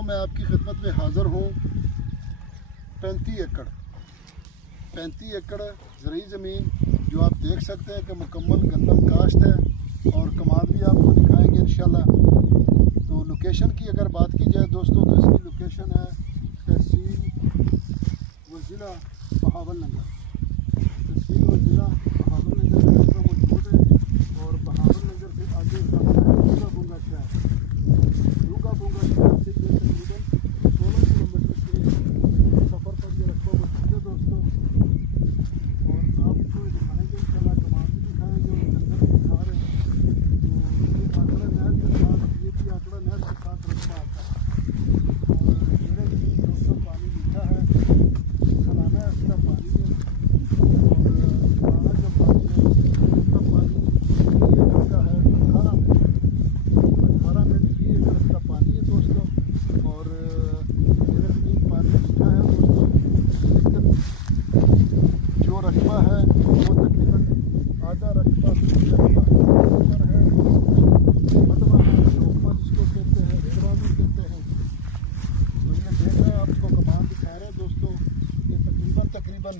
दोस्तों मैं आपकी खिदमत में हाज़िर हूँ। 35 एकड़ ज़रूरी ज़मीन जो आप देख सकते हैं कि मुकम्मल गंदम काश्त है और कमाल भी आपको दिखाएंगे इंशाल्लाह। तो लोकेशन की अगर बात की जाए दोस्तों तो इसकी लोकेशन है तहसील व ज़िला बहावलनगर। तहसील व ज़िला बहावलनगर में मौजूद है और बहावलनगर से आगे रूगा शहर से तकरीबन 16 किलोमीटर के सफ़र पर ये रकबा मौजूद है दोस्तों। और आपको दिखाएंगे इंशाल्लाह, कमाल भी दिखाएंगे और जंगल भी दिखा रहे हैं। तो ये आंकड़ा नहर के साथ, ये भी आंकड़ा नहर के साथ रकबा आता है और मेरे ज़मीन दोस्तों पानी मीठा है, सालाना इसका पानी है और सालाना जो पानी है उसका पानी 20 एकड़ का है, 18 में 20 एकड़ का पानी है दोस्तों। और मेरे ज़मीन पानी मीठा है दोस्तों, लेकिन जो रकबा है वो तकरीबन आधा रकबा ऊपर है, मदवा है, रोकमा जिसको कहते हैं, रेड़वा भी कहते हैं। तो ये देख रहे हैं, आपको कमाल दिखा रहे हैं दोस्तों। ये तकरीबन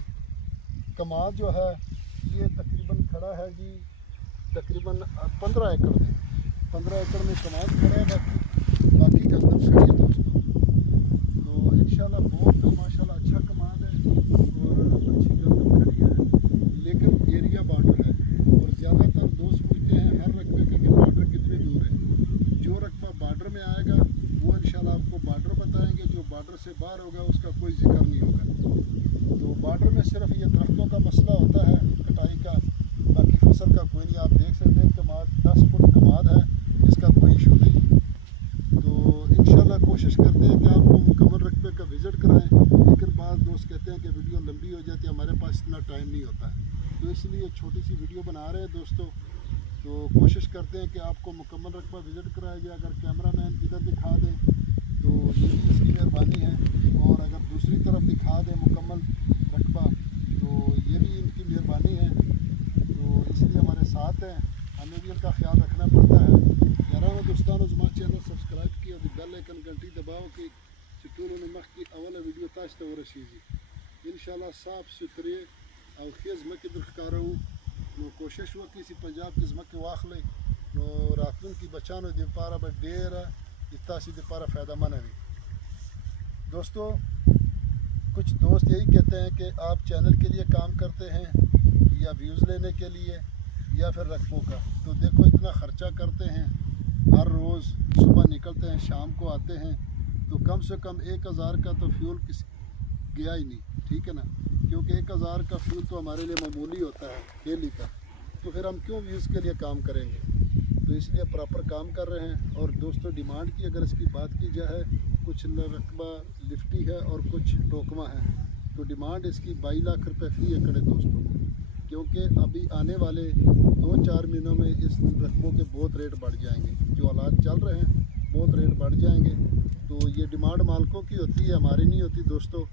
कमाल जो है ये तकरीबन खड़ा है जी तकरीबन 15 एकड़ में। 15 एकड़ में कमाल खड़ा है, बाकी गंदम खड़ी है दोस्तों। तो इंशाल्लाह बहुत माशाल्लाह अच्छा कमाल है और अच्छी गंदम खड़ी है, लेकिन एरिया बॉर्डर है। और ज़्यादातर दोस्त पूछते हैं हर रकबे का कि बॉर्डर कितनी दूर है। जो रकबा बॉर्डर में आएगा वो इंशाल्लाह आपको बॉर्डर बताएंगे, जो बॉर्डर से बाहर होगा उसका कोई जिक्र नहीं होगा। तो बॉर्डर में सिर्फ ये दरख्तों का मसला होता है, कटाई का, बाकी फसल का कोई नहीं। आप देख सकते हैं कमाद 10 फुट कमाद है, इसका कोई इशू नहीं। तो इंशाल्लाह कोशिश करते हैं कि आपको मुकम्मल रकबे का विज़िट कराएं, लेकिन बाद दोस्त कहते हैं कि वीडियो लंबी हो जाती है, हमारे पास इतना टाइम नहीं होता है, तो इसलिए छोटी सी वीडियो बना रहे हैं दोस्तों। तो कोशिश करते हैं कि आपको मुकम्मल रकबा विज़िट कराया जाए। अगर कैमरामैन इधर दिखा दें तो ये भी इसकी मेहरबानी है, और अगर दूसरी तरफ दिखा दें मुकम्मल रकबा तो ये भी इनकी मेहरबानी है। तो इसलिए हमारे साथ हैं, हमें भी इनका ख्याल रखना पड़ता है। याराना दोस्तों ज़मा चैनल सब्सक्राइब किया और बेल आइकन घंटी दबाओ कि चटूलों में की अवल वीडियो ताश तो रसीजी इंशाल्लाह साफ सुथरे और खेज में दरकार नो कोशिश वो किसी पंजाब के जमा के वाखले नो रातन की बचानो दे पारा डेर इतना सीधे पारा फ़ायदा मन है दोस्तों। कुछ दोस्त यही कहते हैं कि आप चैनल के लिए काम करते हैं या व्यूज़ लेने के लिए या फिर रकबों का। तो देखो इतना ख़र्चा करते हैं, हर रोज़ सुबह निकलते हैं शाम को आते हैं, तो कम से कम 1000 का तो फ्यूल गया ही नहीं, ठीक है ना, क्योंकि 1000 का फ्यूल तो हमारे लिए मामूली होता है डेली का। तो फिर हम क्यों व्यूज़ के लिए काम करेंगे। तो इसलिए प्रॉपर काम कर रहे हैं। और दोस्तों डिमांड की अगर इसकी बात की जाए, कुछ रकबा लिफ्टी है और कुछ टोकमा है, तो डिमांड इसकी 22 लाख रुपये फ़ी एकड़ है दोस्तों। क्योंकि अभी आने वाले 2-4 महीनों में इस रकबों के बहुत रेट बढ़ जाएंगे, जो हालात चल रहे हैं बहुत रेट बढ़ जाएंगे। तो ये डिमांड मालिकों की होती है, हमारी नहीं होती दोस्तों।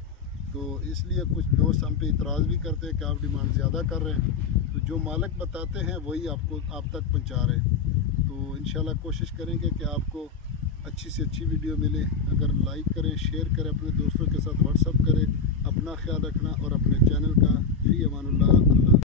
तो इसलिए कुछ दोस्त हम पे इतराज़ भी करते हैं कि आप डिमांड ज़्यादा कर रहे हैं। तो जो मालिक बताते हैं वही आपको आप तक पहुंचा रहे हैं। तो इंशाल्लाह कोशिश करेंगे कि आपको अच्छी से अच्छी वीडियो मिले। अगर लाइक करें, शेयर करें, अपने दोस्तों के साथ व्हाट्सअप करें। अपना ख्याल रखना और अपने चैनल का